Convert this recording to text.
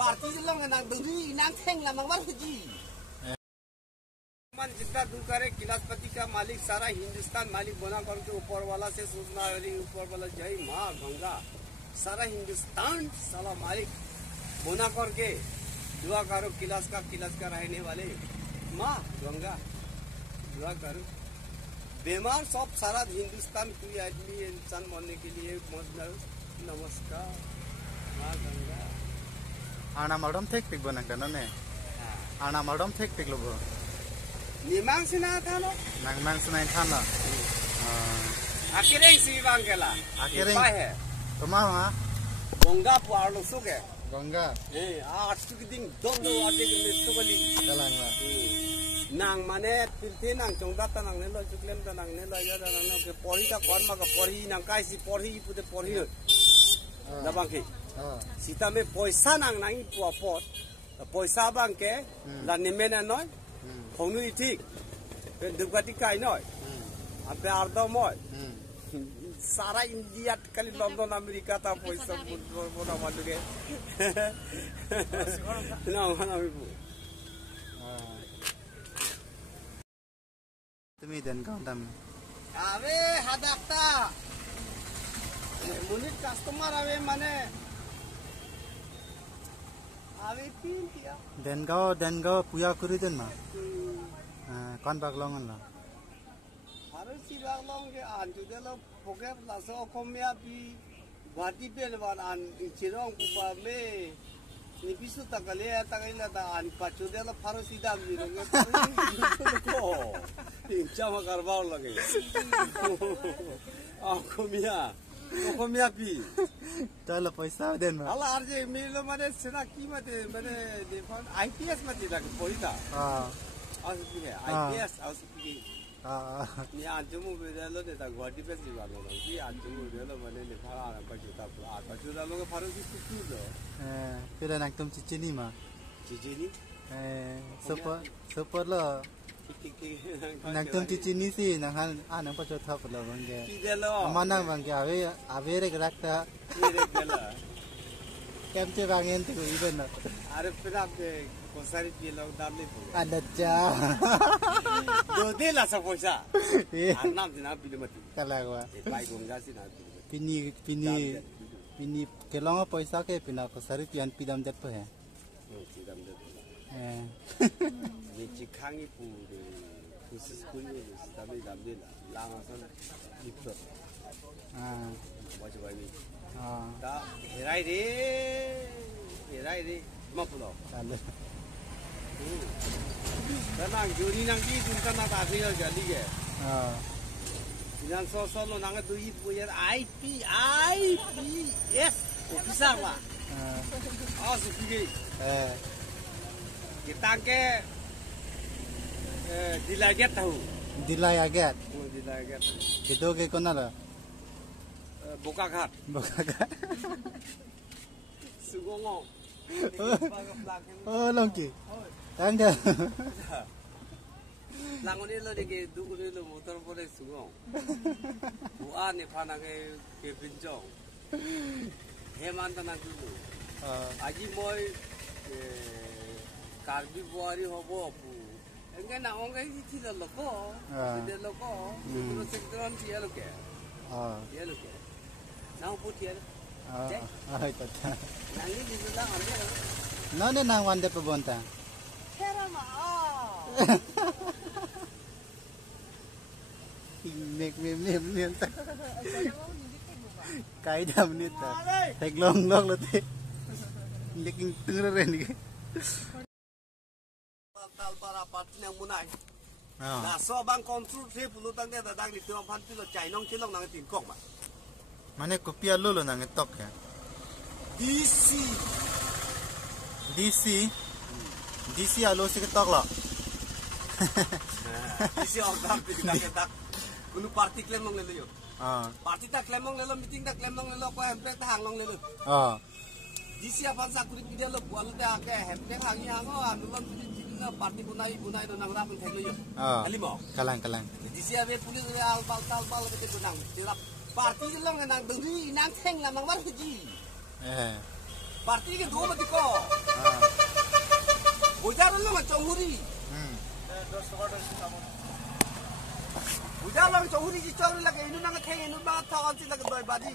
Parti lang nang duri nang theng la mangwar ji मन जितना दूर करे किलासपति का मालिक सारा हिंदुस्तान मालिक बना करके ऊपर वाला से सूचना ऊपर वाला जय माँ गंगा सारा हिंदुस्तान साला मालिक बना करके दुआ करो किलास का रहने वाले माँ गंगा दुआ करो बीमार सब सारा हिंदुस्तान कोई आदमी इंसान बनने के लिए नमस्कार माँ गंगा आना मैडम थे पिक बना करना ने आना मैडम थे पिक लोगो निमांग से ना था लो नंगमांग से नहीं था ना आखिरें सी बांगेला आखिरें है तो माँ गंगा पुआर लो सुगे गंगा आज सुग दिन दोनों आते के लिए सुगली चलांगा nang mane pilte nang chongda ta nang nelo chuklem ta nang nelo ya ta nang ke pori ta kon ma ka pori nang kai si pori pude pori na bangke sita me poisa nang nang pu pot poisa bangke la nimena noy khonu thik pe dugati kai noy ape ardo moy सारा India कल London America था पैसा बोला मालूम है ना ना तुम्हें दिन का टाइम आवे हदाक्ता मुनिट कस्टमर आवे माने आवे तीन किया दिन का पूजा करी दिन ना कौन बागलोंगन ला हारो सी बागलोंग के आंजू दे लो पोके लासो कोमिया भी वाटी पेलवान आन चिरोंग कुपा में निपिसु तकले तकले ता आन पाचू दे लो फारो सीधा भी लोगे को इंचा में करवाओ लगे कोमिया भी चलो पैसा देन में अल्लाह आरजे मिलो माने सेना कीमत माने देखो आईपीएस मत दिला कोई था आज भी है आईपीएस आज भी ni anjumu bedelo de ta gwati pe si ba lo ki anjumu bedelo mane le phara na pa juta pa juta lo ke pharo ki tu do pila nang tum chichini ma chichini super lo nang tum chichini si nang han anang pa jota pa lo bang ge pidelo manang bang ge ave re rakta re gela kem che bangen tu even no are pila ke kosari pilo dale po ada cha do de la sa poisa anam dina pilo mati kala wa pai gongga si na pini kelonga paisa ke pina kosari pian pidam det pa hai pidam det ni chikhangi pu de khusus kuni de tabe dam de la ma san dikto wajib ni da herai de ma pulo kala karena juri nangki tunkan na ta thil jali ke yang so lo nang tu i puyer IPS officer la as pigi kita ke dilaget tahu dilaget gitu ke kona la Bokaghat sugongo oh longki tang dia langone lo de ke dukune lo motor pole sugong buah ne phana ke pinjong hemantana dulu aji moi karbi buari hobo pu enga na onga hi thila loko de loko duro sektoran ti eloke eloke na pu ti ele ai ta nangi di la ambe no ne nang wande pe bonta kera ma mek ta kai dam ni ta tek long lo te lekin tung re ni tal para patne munai na so bang kontrol se pulu tang de dang ni tuang phan pilo chai nong chilong nang tin kok ma mane kopia lolo nang tok ya DC alo se tok lo DC orang kita kita kuno parti claim nong le yo parti ta claim nong le lo meeting ta claim nong le lo ko MP ta hang nong le lo DC apa sa kulit video lo buat lo ta ke MP hangi hango anulan parti bunai no nang rapun thai yo alimo kalang DC ave pulis ave al bal ke bunang tilap parti lo nang duri nang theng la mang war ji parti ke dua mati ko Bujaran lang chauhuri. Bujaran lang chauhuri ji chauhuri lagi inu nang khe inu ba thak am chi lagi doi badi.